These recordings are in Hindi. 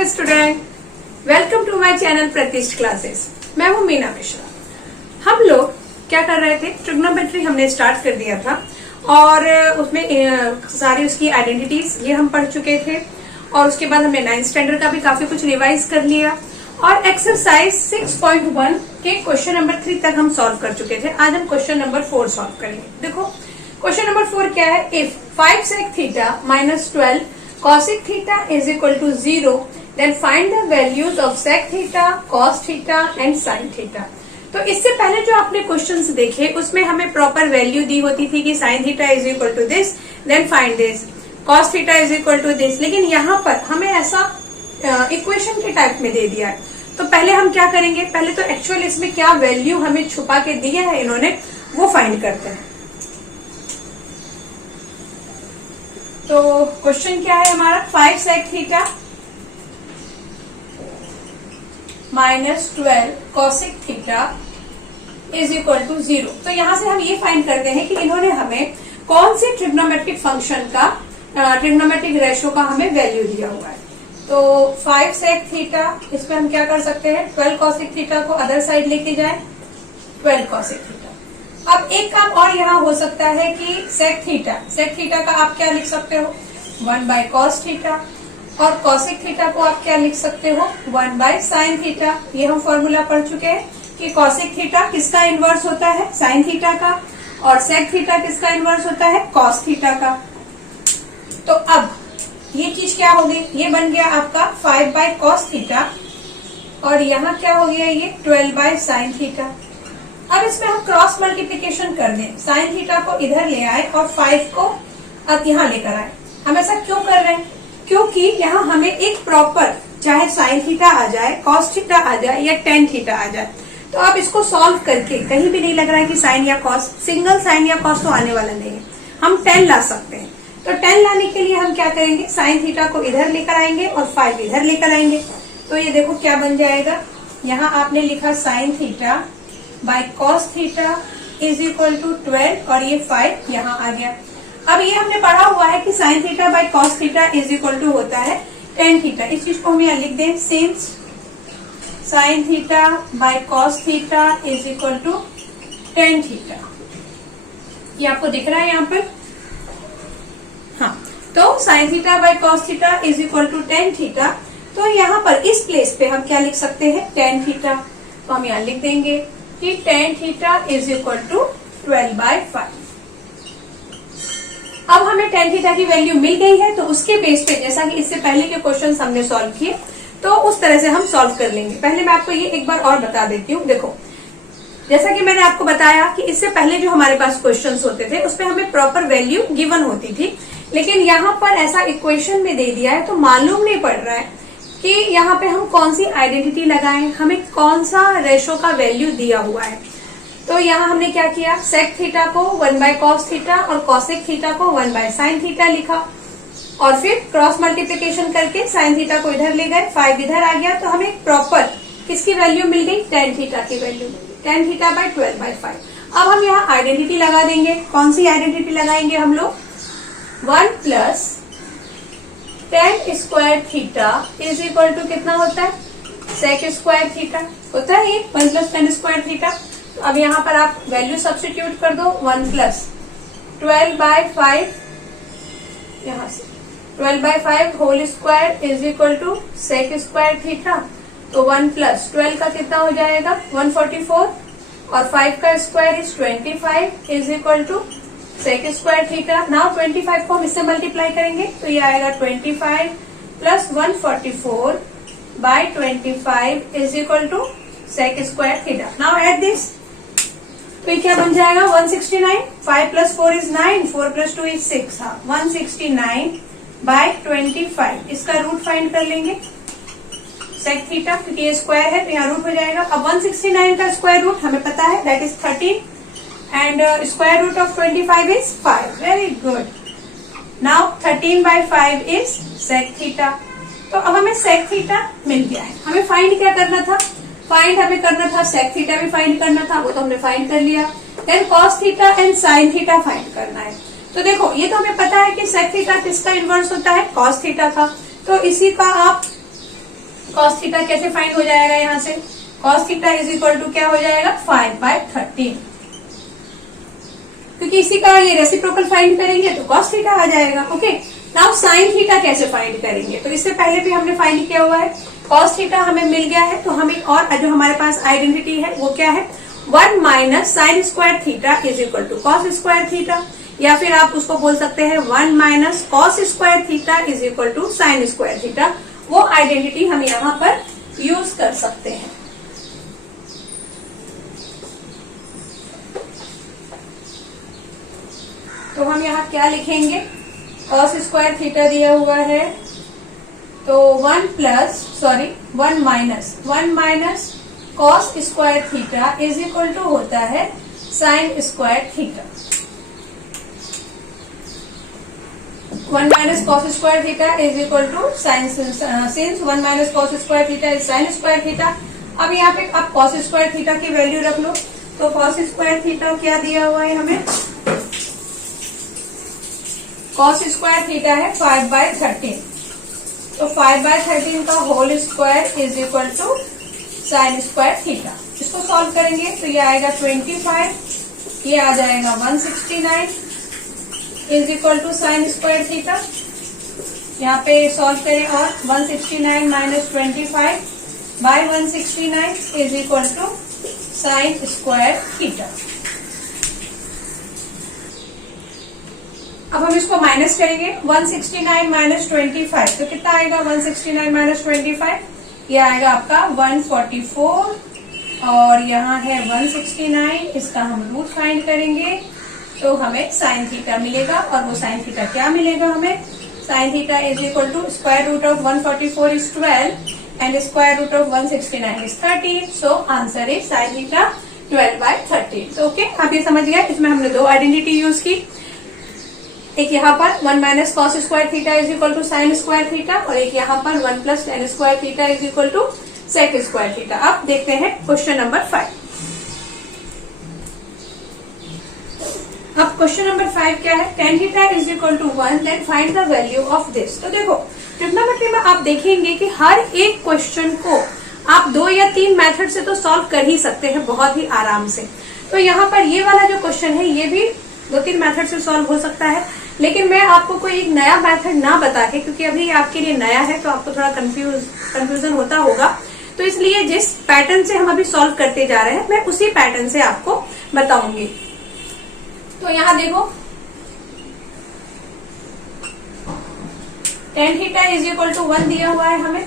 Hello student, welcome to my channel Pratishtha classes. मैं हूं मीना मिश्रा। हम लोग क्या कर रहे थे, ट्रिग्नोमेट्री हमने स्टार्ट कर दिया था और उसमें सारी उसकी आइडेंटिटीज ये हम पढ़ चुके थे और उसके बाद हमने 9th स्टैंडर्ड का भी काफी कुछ रिवाइज कर लिया और एक्सरसाइज 6.1 के क्वेश्चन नंबर 3 तक हम सॉल्व कर चुके थे। आज हम क्वेश्चन नंबर 4 सॉल्व करेंगे। देखो क्वेश्चन नंबर 4 क्या है, if 5 sec theta minus 12 cosec theta is equal to 0, then find the values of sec theta, cos theta and sin theta। तो इससे पहले जो आपने क्वेश्चंस देखे उसमें हमें प्रॉपर वैल्यू दी होती थी कि sin theta is equal to this, then find this, cos theta is equal to this, लेकिन यहाँ पर हमें ऐसा इक्वेशन के टाइप में दे दिया है। तो पहले हम क्या करेंगे, पहले तो एक्चुअल इसमें क्या वैल्यू हमें छुपा के दिया है इन्होंने वो फाइंड करते हैं। तो क्वेश्चन क्या है हमारा, 5 sec theta minus 12 cosec theta is equal to 0। तो यहां से हम ये फाइंड करते हैं कि इन्होंने हमें कौन से ट्रिग्नोमेट्रिक फंक्शन का, ट्रिग्नोमेट्रिक रेशियो का हमें वैल्यू दिया हुआ है। तो 5 sec थीटा, इसमें हम क्या कर सकते हैं, 12 cosec थीटा को अदर साइड लेके जाए, 12 cosec थीटा। अब एक काम और यहाँ हो सकता है कि sec थीटा का आप क्या लिख सकते हो, 1 by cos थीटा, और cosec थीटा को आप क्या लिख सकते हो, 1 by sin थीटा। ये हम फॉर्मूला पढ़ चुके हैं कि cosec थीटा किसका इनवर्स होता है, sin थीटा का, और sec थीटा किसका इनवर्स होता है, cos थीटा का। तो अब ये चीज क्या होगी, ये बन गया आपका 5 by cos थीटा और यहाँ क्या हो गया, ये 12 by sin थीटा। अब इसमें हम क्रॉस मल्टीप्लीकेशन कर दें, साइन थीटा को इधर ले आए और 5 को अब यहाँ लेकर आए। हम ऐसा क्यों कर रहे हैं, क्योंकि यहाँ हमें एक प्रॉपर, चाहे साइन थीटा आ जाए, कॉस थीटा आ जाए या टेन थीटा आ जाए, तो अब इसको सॉल्व करके कहीं भी नहीं लग रहा है कि साइन या कॉस, सिंगल साइन या कॉस तो आने वाला नहीं है, हम 10 ला सकते हैं। तो 10 लाने के लिए हम क्या करेंगे, साइन थीटा को इधर लेकर आएंगे और 5 इधर लेकर आएंगे। तो ये देखो क्या बन जाएगा, यहाँ आपने लिखा sine theta by cos theta is equal to 12 और ये 5 यहाँ आ गया। अब ये हमने पढ़ा हुआ है कि sine theta by cos theta is equal to होता है टेन थीटा। इस चीज को हम यहाँ लिख दें, since sine theta by cos theta is equal to tan theta. ये आपको दिख रहा है यहाँ पर, हाँ। तो sine theta by cos theta is equal to tan theta. तो यहाँ पर इस प्लेस पे हम क्या लिख सकते हैं, टेन थीटा। तो हम यहाँ लिख देंगे कि tan theta is equal to 12 by 5। अब हमें टेन थीटा की वैल्यू मिल गई है, तो उसके बेस पे, जैसा कि इससे पहले के क्वेश्चन हमने सॉल्व किए, तो उस तरह से हम सॉल्व कर लेंगे। पहले मैं आपको ये एक बार और बता देती हूँ। देखो जैसा कि मैंने आपको बताया कि इससे पहले जो हमारे पास क्वेश्चंस होते थे उसमें हमें प्रॉपर वैल्यू गिवन होती थी, लेकिन यहाँ पर ऐसा इक्वेशन में दे दिया है तो मालूम नहीं पड़ रहा है कि यहाँ पे हम कौन सी आइडेंटिटी लगाएं, हमें कौन सा रेशो का वैल्यू दिया हुआ है। तो यहाँ हमने क्या किया, सेक थीटा को 1 by cos थीटा और कॉसेक थीटा को 1 by sin थीटा लिखा और फिर क्रॉस मल्टीप्लिकेशन करके sin थीटा को इधर ले गए, 5 इधर आ गया, तो हमें प्रॉपर किसकी वैल्यू मिल गई, tan थीटा की वैल्यू मिल गई, tan थीटा बाय 12 by 5। अब हम यहाँ आइडेंटिटी लगा देंगे। कौन सी आइडेंटिटी लगाएंगे हम लोग, 1 plus tan square theta is equal to कितना होता है, सेक स्क्वायर थीटा होता है, ये 1 प्लस tan स्क्वायर थीटा। तो अब यहाँ पर आप वैल्यू सब्स्टिट्यूट कर दो, 1 प्लस 12 by 5, यहाँ से 12 by 5 whole square is equal to sec square theta. तो 1 प्लस 12 का कितना हो जाएगा, 144 और 5 का square is 25 is equal to sec square theta. Now 25 को हम इससे मल्टीप्लाई करेंगे तो ये आएगा 25 plus 144 by 25 is equal to sec square theta. Now add this, तो ये क्या बन जाएगा, 169, 5 प्लस 4 इज 9, 4 प्लस 2 इज 6, हाँ 169 बाय 25। इसका रूट फाइंड कर लेंगे, सेक थीटा, क्योंकि ये स्क्वायर है तो यहाँ रूट हो जाएगा। अब 169 का स्क्वायर रूट हमें पता है, that is 13 and square root of 25 is 5. Very good. Now 13 by 5 is sec theta. तो अब हमें sec theta मिल गया है। हमें फाइंड क्या करना था, फाइंड हमें करना था sec theta भी फाइंड करना था, वो तो हमने फाइंड कर लिया। Then cos theta and sin theta find करना है। तो देखो ये तो हमें पता है कि sec theta किसका इनवर्स होता है, cos theta का। तो इसी का आप कॉस थीटा कैसे फाइंड हो जाएगा यहाँ से, cos theta is equal to क्या हो जाएगा 5/13, क्योंकि इसी का ये रेसिप्रोकल फाइंड करेंगे तो कॉस थीटा आ जाएगा। ओके, नाउ साइन थीटा कैसे फाइंड करेंगे, तो इससे पहले भी हमने फाइंड किया हुआ है। कॉस थीटा हमें मिल गया है, तो हमें और जो हमारे पास आइडेंटिटी है वो क्या है, 1 minus sine square theta is equal to cos square theta, या फिर आप उसको बोल सकते हैं 1 minus cos square theta is equal to sine square theta. वो आइडेंटिटी हम यहाँ पर यूज कर सकते हैं। तो हम यहाँ क्या लिखेंगे, कॉस स्क्वायर थीटा दिया हुआ है, तो 1 minus cos square theta is equal to होता है sine square theta. 1 minus cos square theta is equal to sine, since 1 minus cos square theta is sine square theta. अब यहाँ पे आप कॉस स्क्वायर थीटा की वैल्यू रख लो, तो कॉस स्क्वायर थीटा क्या दिया हुआ है हमें, कॉस स्क्वायर थीटा है 5/13, तो 5/13 का whole square is equal to sine square theta. इसको सॉल्व करेंगे तो ये आएगा 25, ये आ जाएगा 169 is equal to sine square theta. यहाँ पे सॉल्व करें और 169 minus 25/169 is equal to sine square theta. अब हम इसको माइनस करेंगे, 169 माइनस 25 तो कितना आएगा, 169 माइनस 25 ये आएगा आपका 144, और यहाँ है 169, इसका हम रूट फाइंड करेंगे तो हमें साइन थीटा मिलेगा। और वो साइन थीटा क्या मिलेगा हमें, sine theta is equal to square root of 144 is 12 and square root of 169 is 13, so answer is sine theta 12/13। तो ओके, आप ये समझ गए, इसमें हमने दो आइडेंटिटी यूज की, एक यहाँ पर 1 minus cos square theta is equal to sine square theta, और एक यहाँ पर 1 plus tan square theta is equal to sec square theta. अब देखते हैं क्वेश्चन नंबर 5। अब क्वेश्चन नंबर 5 क्या है, tan theta is equal to 1, then find the value of this. तो देखो ट्रिग्नोमेट्री में आप देखेंगे कि हर एक क्वेश्चन को आप 2 या 3 मेथड से तो सॉल्व कर ही सकते हैं बहुत ही आराम से। तो यहाँ पर ये वाला जो क्वेश्चन है ये भी 2-3 मेथड से सॉल्व हो सकता है, लेकिन मैं आपको कोई एक नया मेथड ना बता के, क्योंकि अभी ये आपके लिए नया है तो आपको थोड़ा कंफ्यूजन होता होगा, तो इसलिए जिस पैटर्न से हम अभी सॉल्व करते जा रहे हैं मैं उसी पैटर्न से आपको बताऊंगी। तो यहाँ देखो tan theta is equal to 1 दिया हुआ है हमें,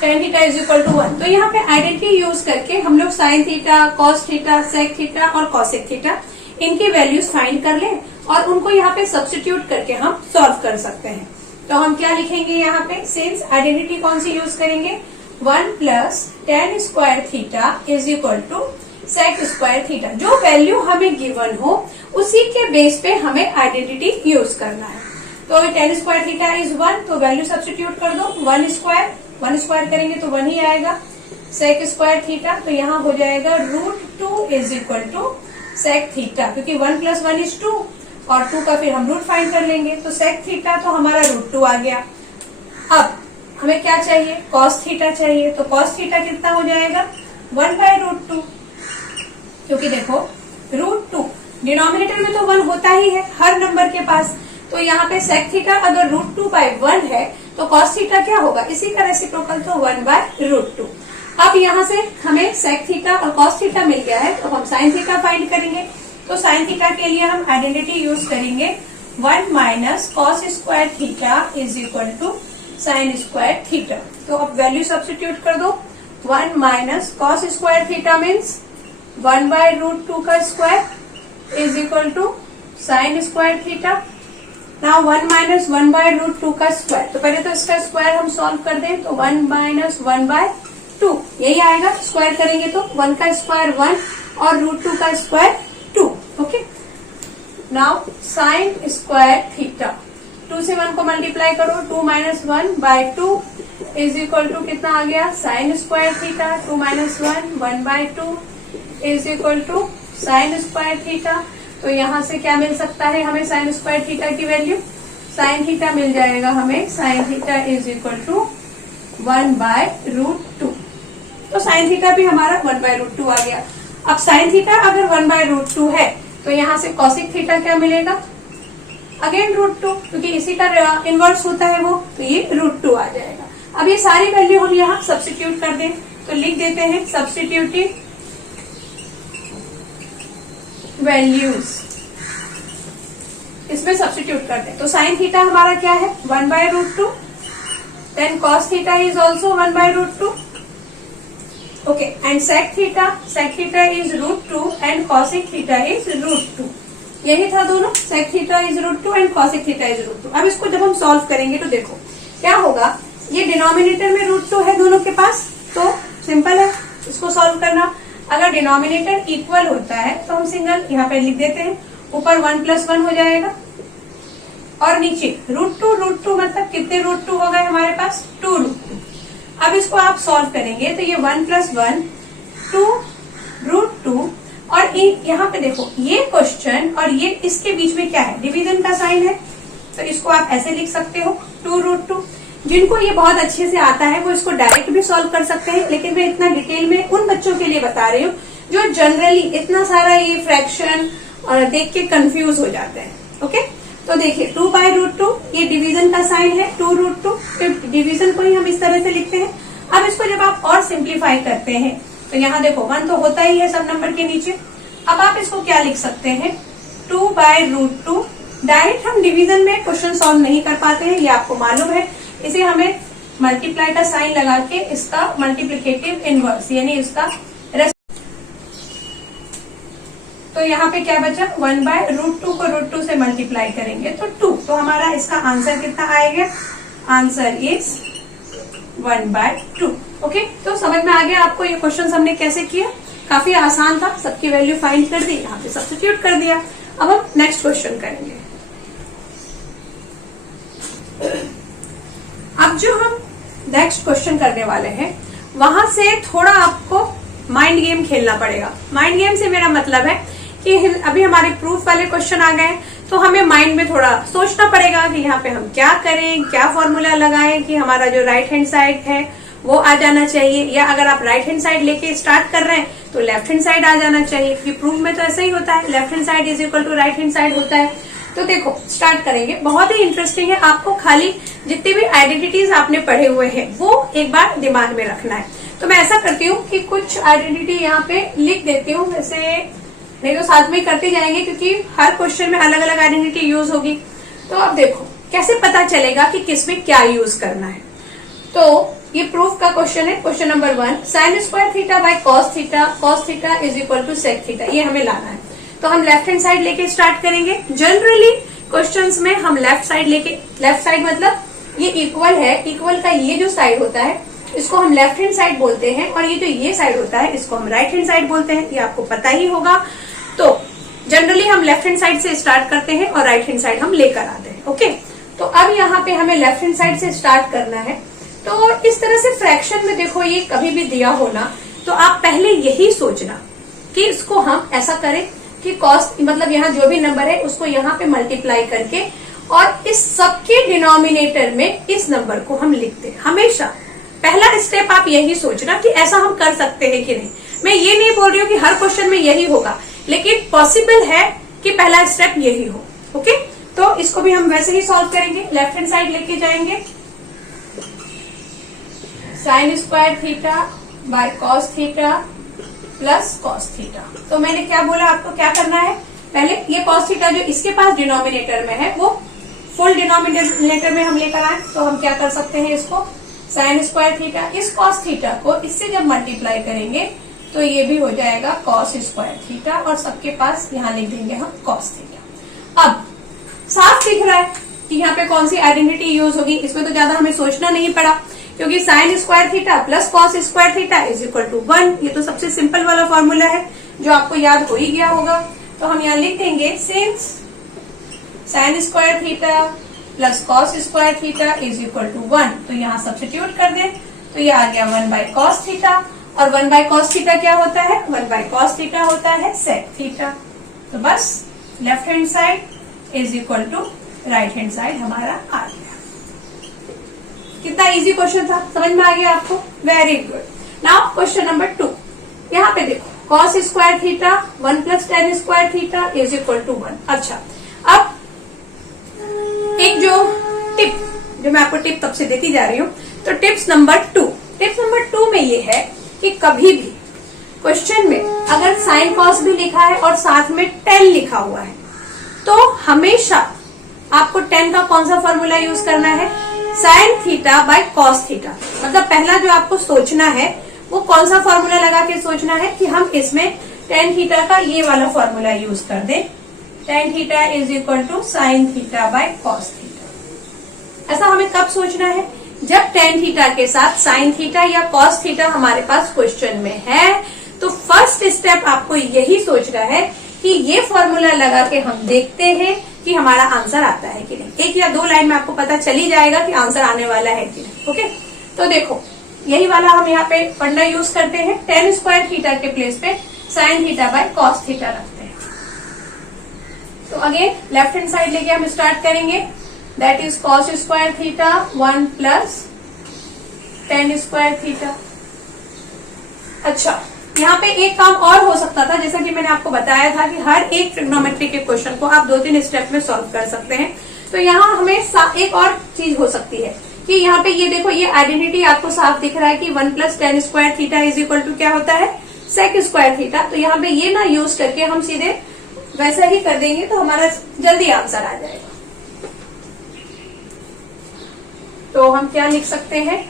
tan theta is equal to 1। तो यहाँ पे आइडेंटिटी यूज करके हम लोग sine theta, cos theta, sec theta और कॉसेक थीटा इनकी वैल्यूज फाइंड कर लें और उनको यहाँ पे सब्स्टिट्यूट करके हम सॉल्व कर सकते हैं। तो हम क्या लिखेंगे यहाँ पे, सिंस आइडेंटिटी कौन सी यूज करेंगे, 1 plus tan square theta is equal to sec square theta. जो वैल्यू हमें गिवन हो उसी के बेस पे हमें आइडेंटिटी यूज करना है। तो टेन स्क्वायर थीटा इज 1, तो वैल्यू सब्स्टिट्यूट कर दो, 1 स्क्वायर करेंगे तो 1 ही आएगा। सेक स्क्वायर थीटा तो यहाँ हो जाएगा √2 is equal to sec theta, क्योंकि 1 प्लस 1 इज 2 और 2 का फिर हम रूट फाइंड कर लेंगे, तो सेक थीटा तो हमारा √2 आ गया। अब हमें क्या चाहिए, कॉस थीटा चाहिए, तो कॉस थीटा कितना हो जाएगा 1/√2, क्योंकि देखो √2 डिनोमिनेटर में तो 1 होता ही है हर नंबर के पास, तो यहाँ पे सेक थीटा अगर √2/1 है तो कॉस थीटा क्या होगा, इसी का रेसिप्रोकल तो 1/√2। अब यहाँ से हमें सेक थीटा और कॉस थीटा मिल गया है, तो हम साइन थीटा फाइंड करेंगे। तो साइन थीटा के लिए हम आइडेंटिटी यूज करेंगे 1 minus cos square theta is equal to sine square theta. तो अब वैल्यू सब्स्टिट्यूट कर दो, 1 minus cos square theta means 1/√2 का square is equal to sine square theta. Now 1 minus 1/√2 का स्क्वायर, तो पहले तो इसका स्क्वायर हम सॉल्व कर दें, तो 1 माइनस 1/2 यही आएगा। स्क्वायर करेंगे तो 1 का स्क्वायर 1 और √2 का square 2। Okay, now sine square theta 2 से 1 को मल्टीप्लाई करो, 2 माइनस 1/2 इज इक्वल टू कितना आ गया, sine square theta. 2 minus 1/2 is equal to sine square theta. तो यहाँ से क्या मिल सकता है हमें साइन स्क्वायर थीटा की वैल्यू, साइन थीटा मिल जाएगा हमें, sine theta is equal to 1/√2। तो साइन थीटा भी हमारा 1/√2 आ गया। अब साइन थीटा अगर 1/√2 है तो यहां से कॉसिक थीटा क्या मिलेगा, अगेन √2, क्योंकि इसी का इनवर्स होता है वो, तो ये √2 आ जाएगा। अब ये सारी वैल्यू हम यहाँ सब्स्टिट्यूट कर दें, तो लिख देते हैं सब्स्टिट्यूटिंग वैल्यूज, इसमें सब्स्टिट्यूट कर दें। तो साइन थीटा हमारा क्या है 1/√2, then cos theta is also 1/√2, okay, and sec theta is √2 and cosec theta is √2। यही था दोनों, sec theta is √2 and cosec theta is √2। अब इसको जब हम सॉल्व करेंगे तो देखो क्या होगा, ये डिनोमिनेटर में √2 है दोनों के पास, तो सिंपल है इसको सॉल्व करना। अगर डिनोमिनेटर इक्वल होता है तो हम सिंगल यहाँ पे लिख देते हैं, ऊपर 1 + 1 हो जाएगा और नीचे √2 मतलब कितने √2 हो गए हमारे पास, 2√2। अब इसको आप सॉल्व करेंगे तो ये 1 + 1 2√2, और यहाँ पे देखो ये क्वेश्चन और ये इसके बीच में क्या है, डिवीजन का साइन है, तो इसको आप ऐसे लिख सकते हो 2√2। जिनको ये बहुत अच्छे से आता है वो इसको डायरेक्ट भी सॉल्व कर सकते हैं, लेकिन मैं इतना डिटेल में उन बच्चों के लिए बता रही हूँ जो जनरली इतना सारा ये फ्रैक्शन देख के कंफ्यूज हो जाते हैं। ओके, तो देखिए 2/√2 ये डिवीजन का साइन है, 2√2, तो डिवीजन को ही हम इस तरह से लिखते हैं। अब इसको जब आप और सिंप्लीफाई करते हैं तो यहाँ देखो 1 तो होता ही है सब नंबर के नीचे। अब आप इसको क्या लिख सकते हैं, 2/√2। डायरेक्ट हम डिवीजन में क्वेश्चन सॉल्व नहीं कर पाते हैं, ये आपको मालूम है, इसे हमें मल्टीप्लाई का साइन लगा के इसका मल्टीप्लिकेटिव इनवर्स यानी इसका तो यहाँ पे क्या बचा, 1/√2 को √2 से मल्टीप्लाई करेंगे तो 2, तो हमारा इसका आंसर कितना आएगा, आंसर इज 1/2। ओके, तो समझ में आ गया आपको ये क्वेश्चन हमने कैसे किया, काफी आसान था, सबकी वैल्यू फाइंड कर दी, यहाँ पे सब्स्टिट्यूट कर दिया। अब हम नेक्स्ट क्वेश्चन करेंगे। अब जो हम नेक्स्ट क्वेश्चन करने वाले हैं वहां से थोड़ा आपको माइंड गेम खेलना पड़ेगा। माइंड गेम से मेरा मतलब है कि अभी हमारे प्रूफ वाले क्वेश्चन आ गए, तो हमें माइंड में थोड़ा सोचना पड़ेगा कि यहाँ पे हम क्या करें, क्या फॉर्मूला लगाएं कि हमारा जो राइट हैंड साइड है वो आ जाना चाहिए, या अगर आप राइट हैंड साइड लेके स्टार्ट कर रहे हैं तो लेफ्ट हैंड साइड आ जाना चाहिए, क्योंकि प्रूफ में तो ऐसा ही होता है, left hand side is equal to right hand side होता है। तो देखो स्टार्ट करेंगे, बहुत ही इंटरेस्टिंग है, आपको खाली जितनी भी आइडेंटिटीज आपने पढ़े हुए हैं वो एक बार दिमाग में रखना है। तो मैं ऐसा करती हूँ कि कुछ आइडेंटिटी यहाँ पे लिख देती हूँ, वैसे नहीं तो साथ में करते जाएंगे क्योंकि हर क्वेश्चन में अलग अलग आइडेंटिटी यूज होगी। तो अब देखो कैसे पता चलेगा कि किसमें क्या यूज करना है। तो ये प्रूफ का क्वेश्चन है, question number 1, sin square theta by cos theta is equal to sec theta, ये हमें लाना है। तो हम लेफ्ट हैंड साइड लेके स्टार्ट करेंगे। जनरली क्वेश्चंस में हम लेफ्ट साइड लेके, लेफ्ट साइड मतलब ये इक्वल है, इक्वल का ये जो साइड होता है इसको हम लेफ्ट हैंड साइड बोलते हैं, और ये जो ये साइड होता है इसको हम राइट हैंड साइड बोलते हैं, ये आपको पता ही होगा। तो जनरली हम लेफ्ट हैंड साइड से स्टार्ट करते हैं और राइट हैंड साइड हम लेकर आते हैं। ओके, तो अब यहाँ पे हमें लेफ्ट हैंड साइड से स्टार्ट करना है। तो इस तरह से फ्रैक्शन में देखो ये कभी भी दिया होना तो आप पहले यही सोचना कि इसको हम ऐसा करें कि कॉस्ट मतलब यहाँ जो भी नंबर है उसको यहाँ पे मल्टीप्लाई करके और इस सबके डिनोमिनेटर में इस नंबर को हम लिखते हैं। हमेशा पहला स्टेप आप यही सोचना कि ऐसा हम कर सकते हैं कि नहीं। मैं ये नहीं बोल रही हूँ कि हर क्वेश्चन में यही होगा, लेकिन पॉसिबल है कि पहला स्टेप यही हो। ओके, तो इसको भी हम वैसे ही सॉल्व करेंगे, लेफ्ट हैंड साइड लेके जाएंगे, sign square theta by cos theta plus cos theta. तो मैंने क्या बोला, आपको क्या करना है, पहले ये कॉस थीटा जो इसके पास डिनोमिनेटर में है वो फुल डिनोमिनेटर में हम लेकर आए, तो हम क्या कर सकते हैं, इसको साइन स्क्वायर थीटा, इस कॉस थीटा को इससे जब मल्टीप्लाई करेंगे तो ये भी हो जाएगा कॉस स्क्वायर थीटा, और सबके पास यहाँ लिख देंगे हम कॉस थीटा। अब साफ दिख रहा है कि यहाँ पे कौन सी आइडेंटिटी यूज होगी, इसमें तो ज्यादा हमें सोचना नहीं पड़ा, क्योंकि sine square theta plus cos square theta is equal to 1। ये तो सबसे सिंपल वाला फॉर्मूला है जो आपको याद हो ही गया होगा। तो हम यहाँ लिख देंगे since sine square theta plus cos square theta is equal to 1, तो यहाँ सब्स्टिट्यूट कर दें तो ये आ गया 1 बाय कॉस थीटा, और 1 बाय कॉस थीटा क्या होता है, 1 बाय कॉस थीटा होता है सेक थीटा। तो बस left hand side is equal to right hand side हमारा आ गया। कितना इजी क्वेश्चन था, समझ में आ गया आपको? Very good. Now question number 2, यहाँ पे देखो cos square theta 1 plus tan square theta is equal to 1। अच्छा, अब एक जो मैं आपको टिप तब से देती जा रही हूँ, तो टिप्स नंबर 2 में ये है कि कभी भी क्वेश्चन में अगर साइन कॉस भी लिखा है और साथ में tan लिखा हुआ है, तो हमेशा आपको tan का कौन सा फॉर्मूला यूज करना है? Sign theta by cos theta. मतलब पहला जो आपको सोचना है वो कौन सा फॉर्मूला लगा के सोचना है कि हम इसमें tan थीटा का ये वाला फॉर्मूला यूज कर दें, tan theta is equal to sine theta by cos theta. ऐसा हमें कब सोचना है? जब tan थीटा के साथ साइन थीटा या कॉस थीटा हमारे पास क्वेश्चन में है, तो फर्स्ट स्टेप आपको यही सोचना है कि ये फॉर्मूला लगा के हम देखते हैं कि हमारा आंसर आता है कि नहीं। एक या दो लाइन में आपको पता चल ही जाएगा कि आंसर आने वाला है कि नहीं। ओके, तो देखो यही वाला हम यहाँ पे फंडा यूज करते हैं, tan स्क्वायर थीटा के प्लेस पे sign theta by cos theta रखते हैं। तो अगेन लेफ्ट हैंड साइड लेके हम स्टार्ट करेंगे, that is cos square theta 1 plus tan square theta. अच्छा, यहाँ पे एक काम और हो सकता था, जैसा कि मैंने आपको बताया था कि हर एक ट्रिग्नोमेट्री के क्वेश्चन को आप 2-3 स्टेप में सॉल्व कर सकते हैं। तो यहाँ हमें एक और चीज हो सकती है कि यहाँ पे ये देखो, ये आइडेंटिटी आपको साफ दिख रहा है कि 1 plus tan square theta is equal to क्या होता है? Sec square theta. तो यहाँ पे ये ना यूज करके हम सीधे वैसा ही कर देंगे तो हमारा जल्दी आंसर आ जाएगा। तो हम क्या लिख सकते हैं?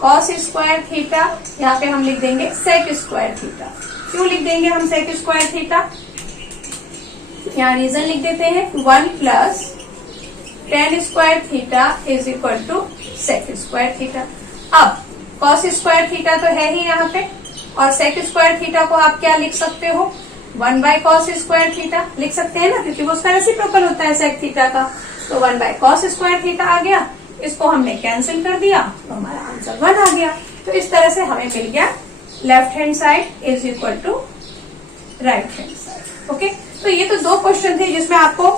कॉस स्क्वायर थीटा, यहाँ पे हम लिख देंगे सेक स्क्वायर थीटा। क्यों लिख देंगे हम सेक स्क्वायर थीटा? यहाँ रीजन लिख देते हैं 1 plus tan square theta is equal to sec square theta. अब कॉस स्क्वायर थीटा तो है ही यहाँ पे, और सेक स्क्वायर थीटा को आप क्या लिख सकते हो? 1 बाय कॉस स्क्वायर थीटा लिख सकते हैं ना, क्योंकि वो उसका रेसिप्रोकल होता है सेक थीटा का। तो 1 बाय कॉस स्क्वायर थीटा आ गया, इसको हमने कैंसिल कर दिया तो हमारा आंसर 1 आ गया। तो इस तरह से हमें मिल गया left hand side is equal to right hand side. Okay, तो ये तो 2 क्वेश्चन थे जिसमें आपको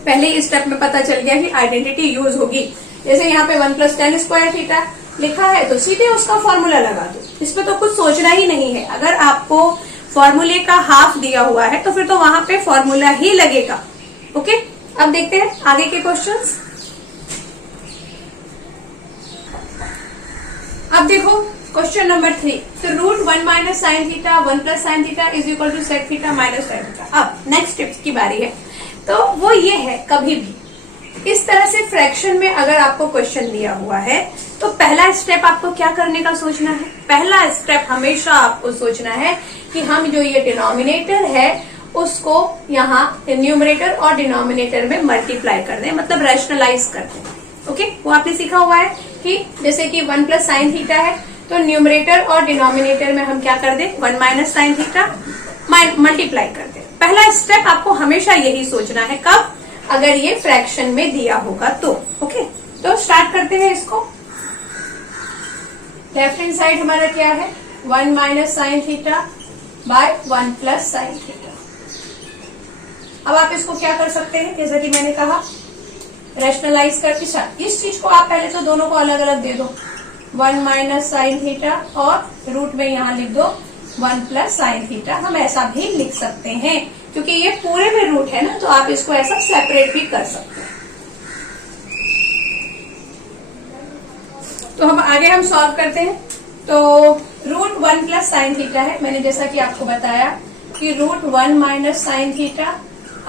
पहले इस स्टेप में पता चल गया कि आइडेंटिटी यूज होगी। जैसे यहाँ पे 1 प्लस tan स्क्वायर थीटा लिखा है तो सीधे उसका फॉर्मूला लगा दो, इसमें तो कुछ सोचना ही नहीं है। अगर आपको फॉर्मूले का हाफ दिया हुआ है तो फिर तो वहां पे फॉर्मूला ही लगेगा। ओके, अब देखते हैं आगे के क्वेश्चंस। अब देखो क्वेश्चन नंबर 3, तो root 1 minus sine theta 1 plus sine theta is equal to sec theta minus sine theta. अब नेक्स्ट टिप्स की बारी है, तो वो ये है कभी भी इस तरह से फ्रैक्शन में अगर आपको क्वेश्चन दिया हुआ है तो पहला स्टेप आपको क्या करने का सोचना है? पहला स्टेप हमेशा आपको सोचना है कि हम जो ये डिनोमिनेटर है उसको यहाँ न्यूमरेटर और डिनोमिनेटर में मल्टीप्लाई कर दें, मतलब रैशनलाइज कर दें। ओके, वो आपने सीखा हुआ है कि जैसे कि 1 प्लस साइन थीटा है तो न्यूमरेटर और डिनोमिनेटर में हम क्या कर दें? 1 माइनस साइन थीटा मल्टीप्लाई कर दें। पहला स्टेप आपको हमेशा यही सोचना है, कब? अगर ये फ्रैक्शन में दिया होगा तो। ओके, तो स्टार्ट करते हैं इसको। लेफ्ट हैंड साइड हमारा क्या है? 1 minus sine theta bye 1 plus sine theta. अब आप इसको क्या कर सकते हैं? जैसा कि मैंने कहा रैशनलाइज करके, इस चीज को आप पहले तो दोनों को अलग अलग दे दो, 1 माइनस साइन थीटा और रूट में यहाँ लिख दो 1 प्लस साइन थीटा। हम ऐसा भी लिख सकते हैं क्योंकि ये पूरे में रूट है ना, तो आप इसको ऐसा सेपरेट भी कर सकते हैं। तो हम आगे सॉल्व करते हैं। तो रूट 1 प्लस साइन थीटा है, मैंने जैसा कि आपको बताया कि root 1 minus sine theta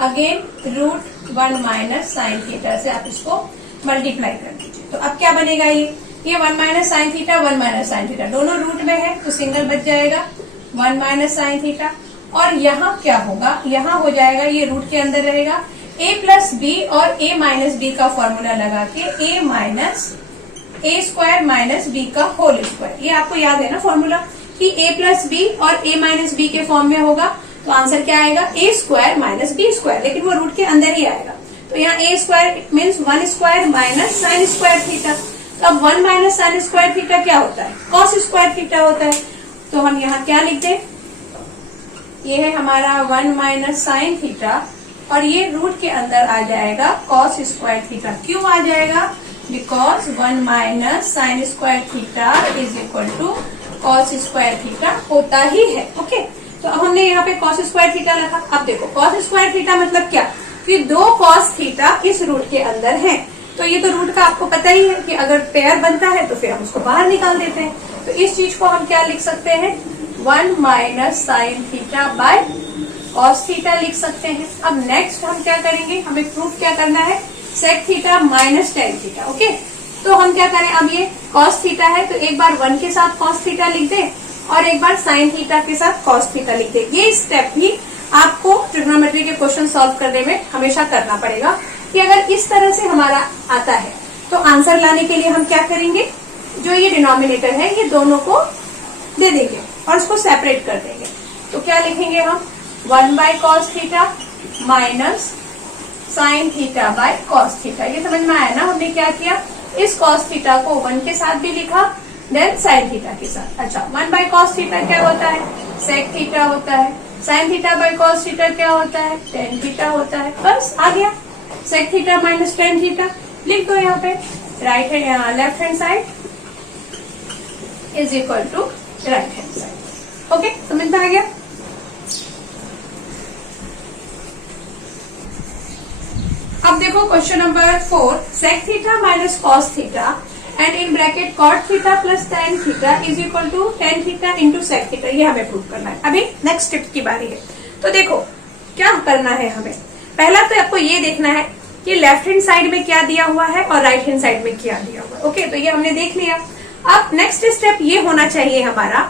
again root 1 minus sine theta से आप इसको मल्टीप्लाई कर दीजिए। तो अब क्या बनेगा? ये 1 minus sine theta 1 minus sine theta दोनों रूट में है तो सिंगल बच जाएगा 1 माइनस साइन थीटा। और यहाँ क्या होगा? यहाँ हो जाएगा, ये रूट के अंदर रहेगा a प्लस बी और a माइनस बी का फॉर्मूला लगा के a minus a square minus b का होल स्क्वायर। ये आपको याद है ना फॉर्मूला कि a प्लस बी और a माइनस बी के फॉर्म में होगा, तो आंसर क्या आएगा? a square minus b square, लेकिन वो रूट के अंदर ही आएगा। तो यहाँ a square means 1 square minus sine square theta. तो अब 1 माइनस साइन स्क्वायर थीटा क्या होता है? कॉस स्क्वायर थीटा होता है। तो हम यहाँ क्या लिख दें? ये है हमारा 1 माइनस साइन थीटा और ये रूट के अंदर आ जाएगा कॉस स्क्वायर थीटा। क्यों आ जाएगा? Because 1 minus sine square theta is equal to cos square theta होता ही है। ओके, तो अब हमने यहाँ पे कॉस स्क्वायर थीटा लिखा। अब देखो कॉस स्क्वायर थीटा मतलब क्या, कि 2 कॉस थीटा इस रूट के अंदर है। तो ये तो रूट का आपको पता ही है कि अगर पेयर बनता है तो फिर हम उसको बाहर निकाल देते हैं। तो इस चीज को हम क्या लिख सकते हैं, 1 minus sine theta by cos theta लिख सकते हैं। अब नेक्स्ट हम क्या करेंगे, हमें प्रूफ क्या करना है, sec theta minus tan theta. Okay, तो हम क्या करें, अब ये कॉस थीटा है तो एक बार 1 के साथ कॉस थीटा लिख दे और एक बार साइन थीटा के साथ कॉस थीटा लिख दे। ये स्टेप भी आपको ट्रिग्नोमेट्री के क्वेश्चन सॉल्व करने में हमेशा करना पड़ेगा कि अगर इस तरह से हमारा आता है तो आंसर लाने के लिए हम क्या करेंगे, जो ये डिनोमिनेटर है ये दोनों को दे देंगे और इसको सेपरेट कर देंगे। तो क्या लिखेंगे हम, 1 bye cos theta minus sine theta by cos theta. ये समझ में आया ना, हमने क्या किया, इस कॉस थीटा को 1 के साथ भी लिखा, देन साइन थीटा के साथ। अच्छा, 1 बाय कॉस थीटा क्या होता है, सेक थीटा होता है। Sign theta by cos theta क्या होता है, टेन थीटा होता है। बस आ गया, sec theta minus tan theta लिख दो यहाँ पे, right hand left hand side is equal to right hand side. Okay, समझ में आ गया। अब देखो question number 4, sec theta minus cos theta and in bracket cot theta plus tan theta is equal to tan theta into sec theta. ये हमें प्रूव करना है। अभी नेक्स्ट स्टेप की बारी है। तो देखो क्या करना है हमें, पहला तो आपको ये देखना है कि लेफ्ट हैंड साइड में क्या दिया हुआ है और राइट हैंड साइड में क्या दिया हुआ है। ओके, तो ये हमने देख लिया। अब नेक्स्ट स्टेप ये होना चाहिए हमारा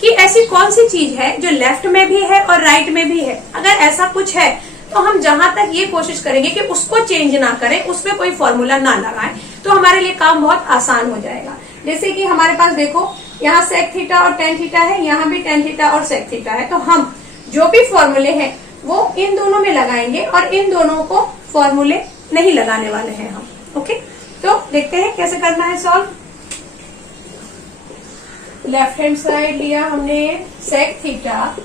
कि ऐसी कौन सी चीज है जो लेफ्ट में भी है और राइट में भी है। अगर ऐसा कुछ है तो हम जहां तक ये कोशिश करेंगे कि उसको चेंज ना करें, उसमें कोई फॉर्मूला ना लगाएं, तो हमारे लिए काम बहुत आसान हो जाएगा। जैसे कि हमारे पास देखो यहाँ सेक थीटा और टेन थीटा है, यहाँ भी टेन थीटा और सेक थीटा है। तो हम जो भी फॉर्मूले हैं वो इन दोनों में लगाएंगे और इन दोनों को फॉर्मूले नहीं लगाने वाले हैं हम। ओके, तो देखते हैं कैसे करना है सॉल्व। लेफ्ट हैंड साइड लिया हमने sec theta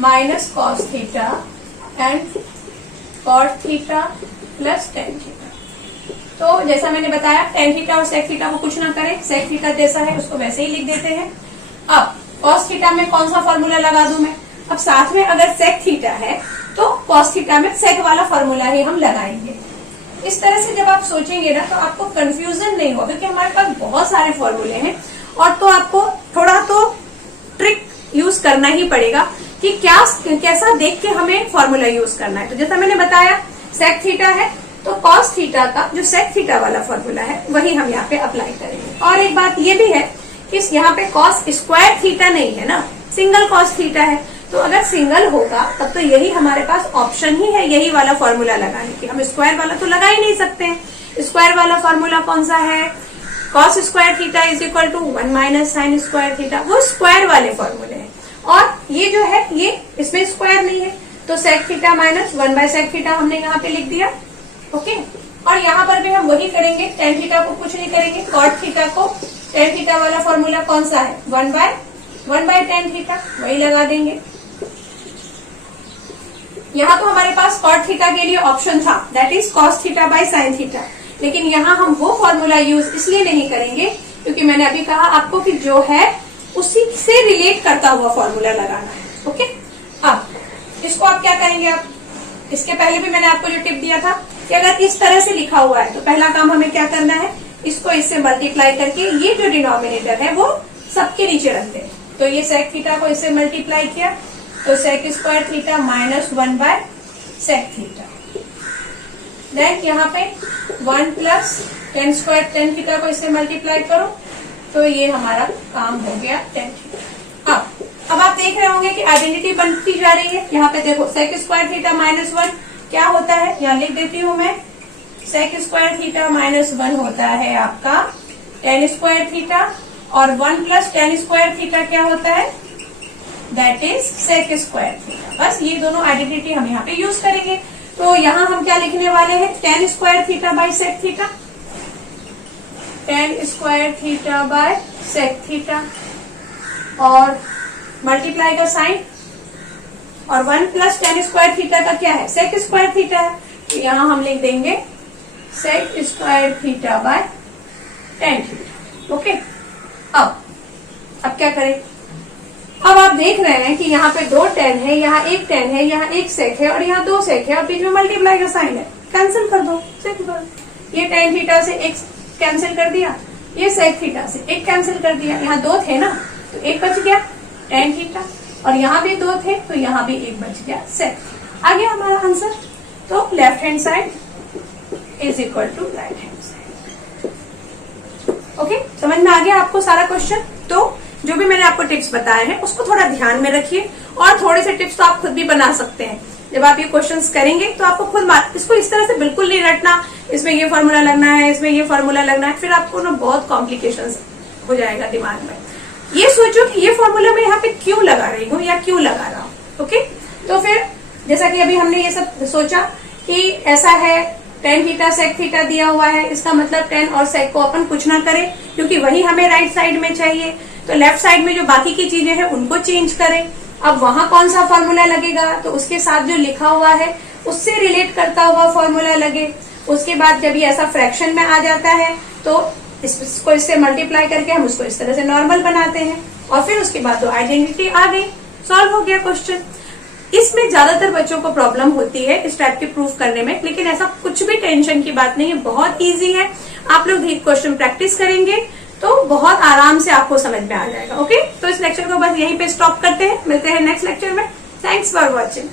minus cos theta and cot theta plus tan theta. तो जैसा मैंने बताया टेन थीटा और सेक थीटा को कुछ ना करें, सेक थीटा जैसा है उसको वैसे ही लिख देते हैं। अब कॉस थीटा में कौन सा फॉर्मूला लगा दूं मैं, अब साथ में अगर सेक थीटा है तो कॉस थीटा में सेक वाला फॉर्मूला ही हम लगाएंगे। इस तरह से जब आप सोचेंगे ना तो आपको कंफ्यूजन नहीं होगा, क्योंकि हमारे पास बहुत सारे फॉर्मूले हैं और तो आपको थोड़ा तो ट्रिक यूज करना ही पड़ेगा कि कैसा देख के हमें फॉर्मूला यूज करना है। तो जैसा मैंने बताया सेक थीटा है तो कॉस थीटा का जो सेक थीटा वाला फॉर्मूला है वही हम यहाँ पे अप्लाई करेंगे। और एक बात ये भी है कि यहाँ पे कॉस स्क्वायर थीटा नहीं है ना, सिंगल कॉस थीटा है। तो अगर सिंगल होगा तब तो यही हमारे पास ऑप्शन ही है, यही वाला फॉर्मूला लगाने की। हम स्क्वायर वाला तो लगा ही नहीं सकते हैं। स्क्वायर वाला फॉर्मूला कौन सा है, cos square theta is equal to 1 minus sine square theta, वो स्क्वायर वाले फॉर्मूले हैं। और ये जो है ये इसमें स्क्वायर नहीं है, तो sec theta minus 1 by sec theta हमने यहाँ पे लिख दिया। ओके, और यहाँ पर भी हम वही करेंगे, टेन थीटा को कुछ नहीं करेंगे, कॉट थीटा को टेन थीटा वाला फॉर्मूला कौन सा है, 1 बाय टेन थीटा, वही लगा देंगे। यहाँ तो हमारे पास कॉट थीटा के लिए ऑप्शन था, that is cos theta by sine theta, लेकिन यहाँ हम वो फॉर्मूला यूज इसलिए नहीं करेंगे क्योंकि मैंने अभी कहा आपको कि जो है उसी से रिलेट करता हुआ फॉर्मूला लगाना है। ओके, अब इसको आप क्या करेंगे, आप इसके पहले भी मैंने आपको जो टिप दिया था कि अगर इस तरह से लिखा हुआ है तो पहला काम हमें क्या करना है, इसको इससे मल्टीप्लाई करके ये जो डिनोमिनेटर है वो सबके नीचे रख दें। तो ये सेक थीटा को इससे मल्टीप्लाई किया तो sec square theta minus 1 by sec theta, then यहाँ पे 1 plus tan square tan theta को इससे मल्टीप्लाई करो तो ये हमारा काम हो गया टेन थीटा। अब आप देख रहे होंगे कि आइडेंटिटी बनती जा रही है। यहाँ पे देखो सेक स्क्वायर थीटा माइनस 1 क्या होता है, यहाँ लिख देती हूँ मैं, सेक स्क्वायर थीटा माइनस 1 होता है आपका टेन स्क्वायर थीटा, और 1 प्लस टेन स्क्वायर थीटा क्या होता है, that is sec square theta. बस ये दोनों आइडेंटिटी हम यहाँ पे यूज करेंगे। तो यहाँ हम क्या लिखने वाले हैं, tan square theta by sec theta, tan square theta by sec theta, और मल्टीप्लाई का साइन, और 1 प्लस टेन स्क्वायर थीटा का क्या है, सेक स्क्वायर थीटा है। तो यहाँ हम लिख देंगे sec square theta by tan theta. Okay, अब क्या करें? अब आप देख रहे हैं कि यहाँ पे 2 tan है, यहाँ 1 tan है, यहाँ 1 sec है और यहाँ 2 sec है और बीच में मल्टीप्लाई का साइन है। कैंसिल कर दो, सिंपल। ये tan थीटा से 1 कैंसिल कर दिया, ये sec थीटा से 1 कैंसिल कर दिया। यहाँ 2 थे ना तो 1 बच गया tan थीटा, और यहाँ भी 2 थे तो यहाँ भी 1 बच गया sec। आ गया हमारा आंसर। तो left hand side is equal to right hand side. Okay, समझ में आ गया आपको सारा क्वेश्चन? तो जो भी मैंने आपको टिप्स बताए हैं उसको थोड़ा ध्यान में रखिए, और थोड़े से टिप्स तो आप खुद भी बना सकते हैं। जब आप ये क्वेश्चंस करेंगे तो आपको खुद इसको इस तरह से बिल्कुल नहीं रटना, इसमें ये फॉर्मूला लगना है, इसमें ये फॉर्मूला लगना है, फिर आपको ना बहुत कॉम्प्लिकेशंस हो जाएगा दिमाग में। ये सोचो कि ये फॉर्मूला मैं यहाँ पे क्यों लगा रही हूँ या क्यों लगा रहा हूँ। ओके, तो फिर जैसा कि अभी हमने ये सब सोचा कि ऐसा है, tan थीटा sec थीटा दिया हुआ है, इसका मतलब tan और sec को अपन कुछ ना करें क्योंकि वही हमें राइट साइड में चाहिए। तो लेफ्ट साइड में जो बाकी की चीजें हैं उनको चेंज करें। अब वहां कौन सा फॉर्मूला लगेगा, तो उसके साथ जो लिखा हुआ है उससे रिलेट करता हुआ फॉर्मूला लगे। उसके बाद जब ये ऐसा फ्रैक्शन में आ जाता है तो इसको इससे मल्टीप्लाई करके हम उसको इस तरह से नॉर्मल बनाते हैं, और फिर उसके बाद तो आइडेंटिटी आ गई, सॉल्व हो गया क्वेश्चन। इसमें ज्यादातर बच्चों को प्रॉब्लम होती है इस टाइप के प्रूफ करने में, लेकिन ऐसा कुछ भी टेंशन की बात नहीं है, बहुत इजी है। आप लोग क्वेश्चन प्रैक्टिस करेंगे तो बहुत आराम से आपको समझ में आ जाएगा। ओके, तो इस लेक्चर को बस यहीं पे स्टॉप करते हैं, मिलते हैं नेक्स्ट लेक्चर में। Thanks for watching.